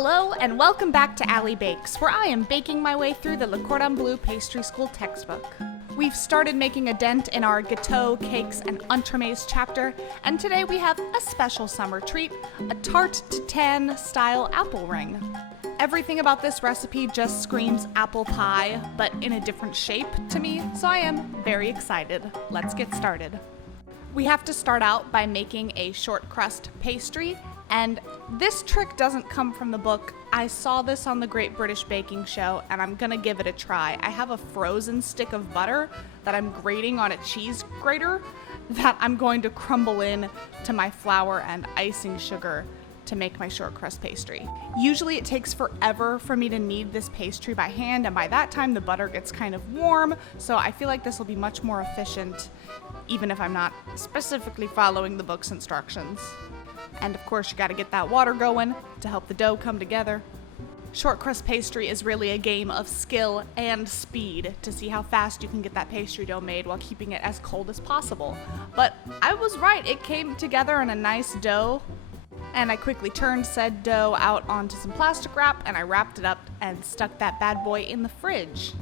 Hello and welcome back to Allie Bakes, where I am baking my way through the Le Cordon Bleu pastry school textbook. We've started making a dent in our Gateaux, cakes, and Entremets chapter, and today we have a special summer treat, a Tarte Tatin-Style Apple Ring. Everything about this recipe just screams apple pie, but in a different shape to me, so I am very excited. Let's get started. We have to start out by making a short crust pastry, and this trick doesn't come from the book. I saw this on the Great British Baking Show, and I'm gonna give it a try. I have a frozen stick of butter that I'm grating on a cheese grater that I'm going to crumble in to my flour and icing sugar to make my short crust pastry. Usually it takes forever for me to knead this pastry by hand, and by that time the butter gets kind of warm, so I feel like this will be much more efficient, even if I'm not specifically following the book's instructions. And of course, you gotta get that water going to help the dough come together. Short crust pastry is really a game of skill and speed to see how fast you can get that pastry dough made while keeping it as cold as possible. But I was right, it came together in a nice dough, and I quickly turned said dough out onto some plastic wrap, and I wrapped it up and stuck that bad boy in the fridge.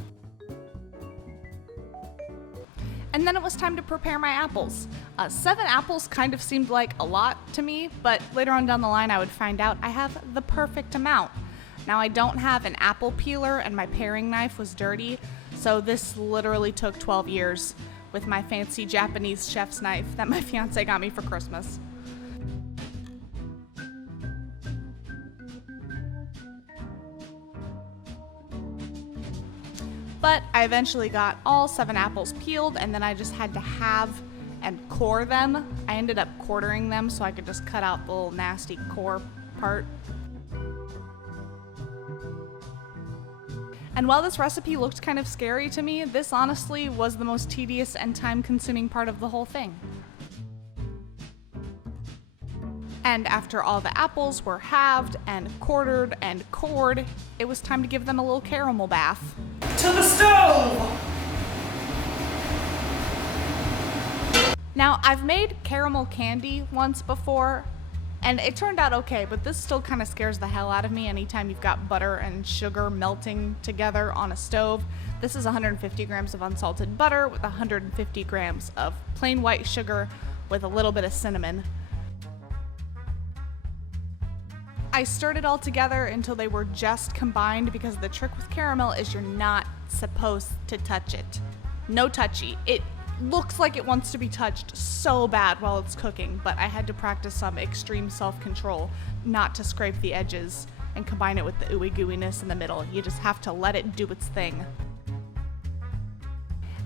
And then it was time to prepare my apples. 7 apples kind of seemed like a lot to me, but later on down the line I would find out I have the perfect amount. Now I don't have an apple peeler and my paring knife was dirty, so this literally took 12 years with my fancy Japanese chef's knife that my fiance got me for Christmas. But I eventually got all 7 apples peeled, and then I just had to halve and core them. I ended up quartering them so I could just cut out the little nasty core part. And while this recipe looked kind of scary to me, this honestly was the most tedious and time-consuming part of the whole thing. And after all the apples were halved and quartered and cored, it was time to give them a little caramel bath. To the stove! Now, I've made caramel candy once before, and it turned out okay, but this still kind of scares the hell out of me anytime you've got butter and sugar melting together on a stove. This is 150 grams of unsalted butter with 150 grams of plain white sugar with a little bit of cinnamon. I stirred it all together until they were just combined, because the trick with caramel is you're not supposed to touch it. No touchy. It looks like it wants to be touched so bad while it's cooking, but I had to practice some extreme self-control not to scrape the edges and combine it with the ooey gooiness in the middle. You just have to let it do its thing.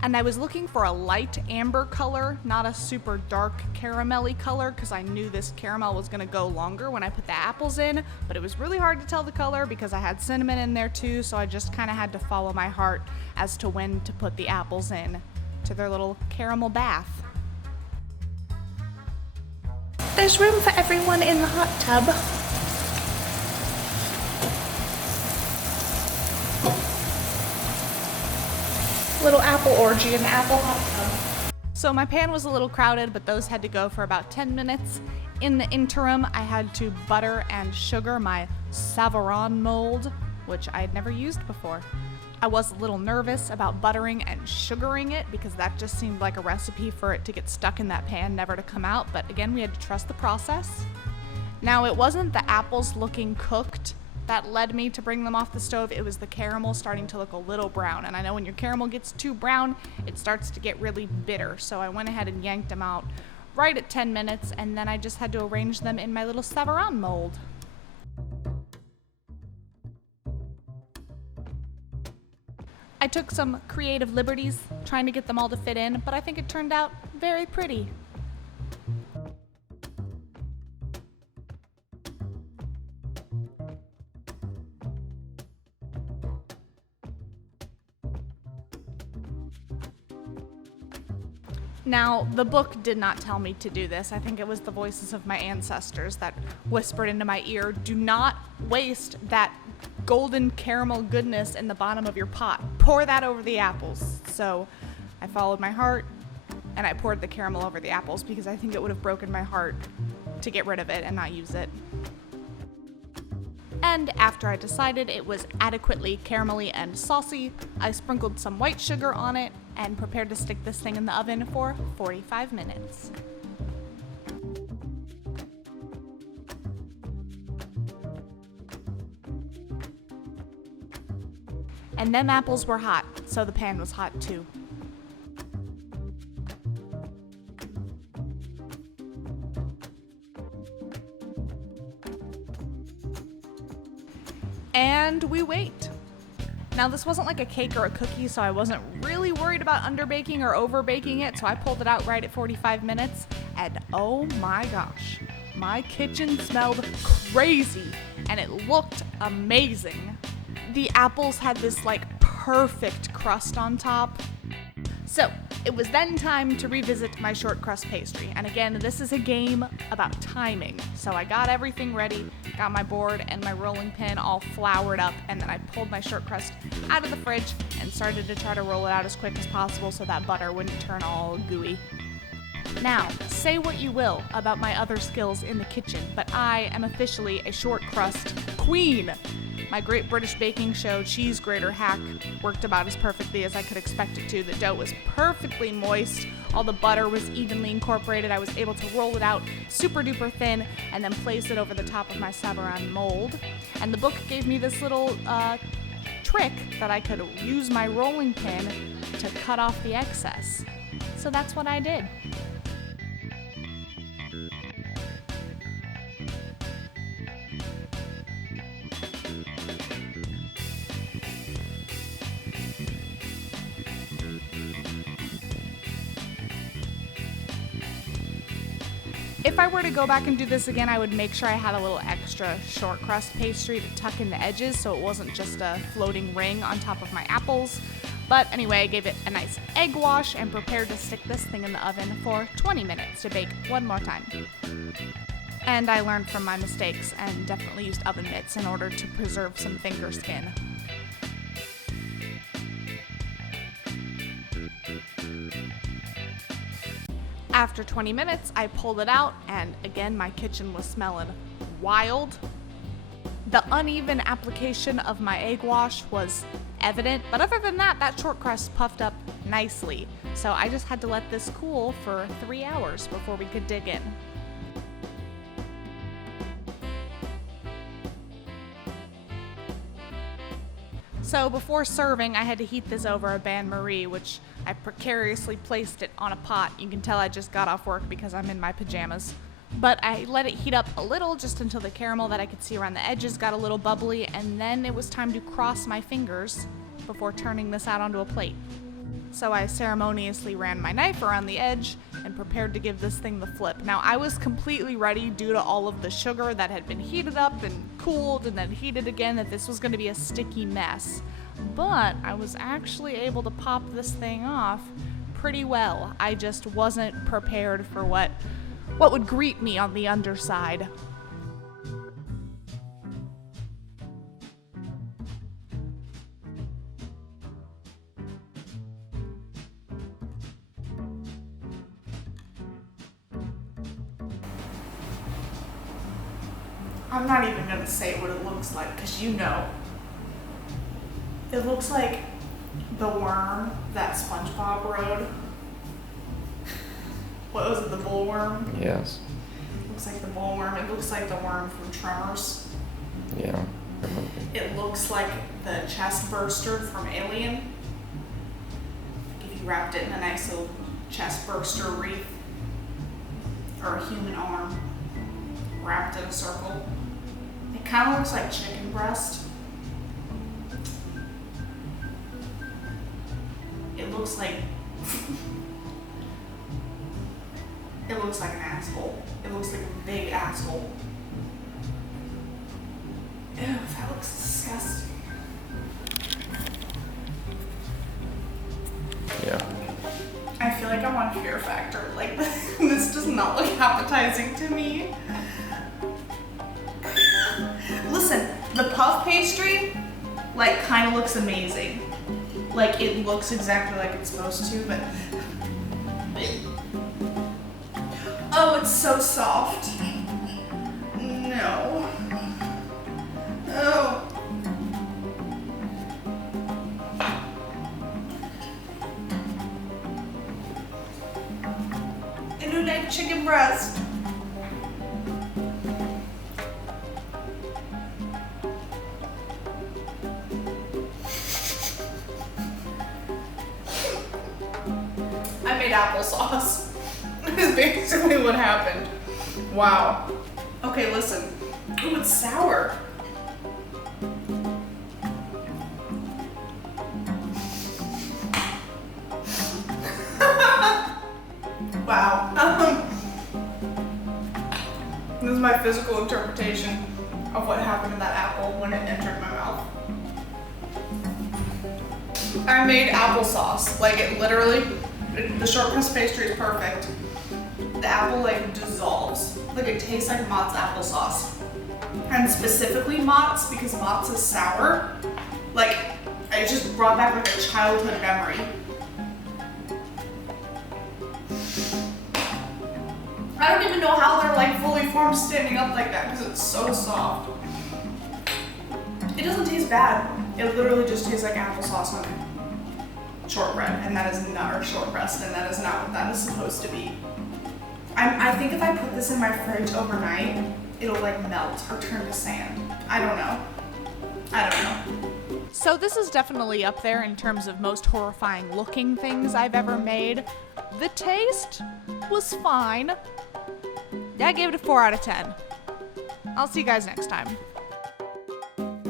And I was looking for a light amber color, not a super dark caramelly color, because I knew this caramel was gonna go longer when I put the apples in, but it was really hard to tell the color because I had cinnamon in there too, so I just kind of had to follow my heart as to when to put the apples in to their little caramel bath. There's room for everyone in the hot tub. Little apple orgy in the apple hot tub. So my pan was a little crowded, but those had to go for about 10 minutes. In the interim, I had to butter and sugar my Savarin mold, which I had never used before. I was a little nervous about buttering and sugaring it because that just seemed like a recipe for it to get stuck in that pan, never to come out, but again, we had to trust the process. Now, it wasn't the apples looking cooked that led me to bring them off the stove. It was the caramel starting to look a little brown, and I know when your caramel gets too brown, it starts to get really bitter, so I went ahead and yanked them out right at 10 minutes, and then I just had to arrange them in my little Savarin mold. I took some creative liberties trying to get them all to fit in, but I think it turned out very pretty. Now, the book did not tell me to do this. I think it was the voices of my ancestors that whispered into my ear, do not waste that golden caramel goodness in the bottom of your pot. Pour that over the apples. So I followed my heart and I poured the caramel over the apples because I think it would have broken my heart to get rid of it and not use it. And after I decided it was adequately caramelly and saucy, I sprinkled some white sugar on it and prepared to stick this thing in the oven for 45 minutes. And them apples were hot, so the pan was hot too. And we wait. Now this wasn't like a cake or a cookie, so I wasn't really worried about underbaking or overbaking it, so I pulled it out right at 45 minutes, and oh my gosh, my kitchen smelled crazy, and it looked amazing. The apples had this like perfect crust on top. So it was then time to revisit my short crust pastry. And again, this is a game about timing. So I got everything ready, got my board and my rolling pin all floured up, and then I pulled my short crust out of the fridge and started to try to roll it out as quick as possible so that butter wouldn't turn all gooey. Now, say what you will about my other skills in the kitchen, but I am officially a short crust queen. My Great British Baking Show cheese grater hack worked about as perfectly as I could expect it to. The dough was perfectly moist, all the butter was evenly incorporated. I was able to roll it out super duper thin and then place it over the top of my Savarin mold. And the book gave me this little trick that I could use my rolling pin to cut off the excess. So that's what I did. If I were to go back and do this again, I would make sure I had a little extra short crust pastry to tuck in the edges so it wasn't just a floating ring on top of my apples. But anyway, I gave it a nice egg wash and prepared to stick this thing in the oven for 20 minutes to bake one more time. And I learned from my mistakes and definitely used oven mitts in order to preserve some finger skin. After 20 minutes, I pulled it out, and again, my kitchen was smelling wild. The uneven application of my egg wash was evident, but other than that, that short crust puffed up nicely. So I just had to let this cool for 3 hours before we could dig in. So before serving, I had to heat this over a bain-marie, which I precariously placed it on a pot. You can tell I just got off work because I'm in my pajamas. But I let it heat up a little just until the caramel that I could see around the edges got a little bubbly, and then it was time to cross my fingers before turning this out onto a plate. So I ceremoniously ran my knife around the edge and prepared to give this thing the flip. Now I was completely ready due to all of the sugar that had been heated up and cooled and then heated again that this was going to be a sticky mess. But I was actually able to pop this thing off pretty well. I just wasn't prepared for what would greet me on the underside. I'm not even gonna say what it looks like, because you know. It looks like the worm that SpongeBob rode. What was it, the bullworm? Yes. It looks like the bullworm. It looks like the worm from Tremors. Yeah. It looks like the chest burster from Alien. If you wrapped it in a nice little chest burster wreath. Or a human arm wrapped in a circle. It kind of looks like chicken breast. It looks like it looks like an asshole. It looks like a big asshole. Ew, that looks disgusting. Yeah. I feel like I'm on Fear Factor. Like, this does not look appetizing to me. Listen, the puff pastry, like, kind of looks amazing. Like, it looks exactly like it's supposed to, but... Oh, it's so soft. No. like chicken breast. I made applesauce. Is basically what happened. Wow. Okay, listen. Ooh, it's sour. Wow. This is my physical interpretation of what happened to that apple when it entered my mouth. I made applesauce. Like, it literally, the shortcrust pastry is perfect. The apple like dissolves. Like, it tastes like Mott's applesauce. And specifically Mott's, because Mott's is sour. Like, it just brought back like a childhood memory. I don't even know how they're like fully formed standing up like that because it's so soft. It doesn't taste bad. It literally just tastes like applesauce on shortbread, and that is not, or shortcrust, and that is not what that is supposed to be. I think if I put this in my fridge overnight, it'll like melt or turn to sand. I don't know. So this is definitely up there in terms of most horrifying looking things I've ever made. The taste was fine. Yeah, I gave it a 4 out of 10. I'll see you guys next time.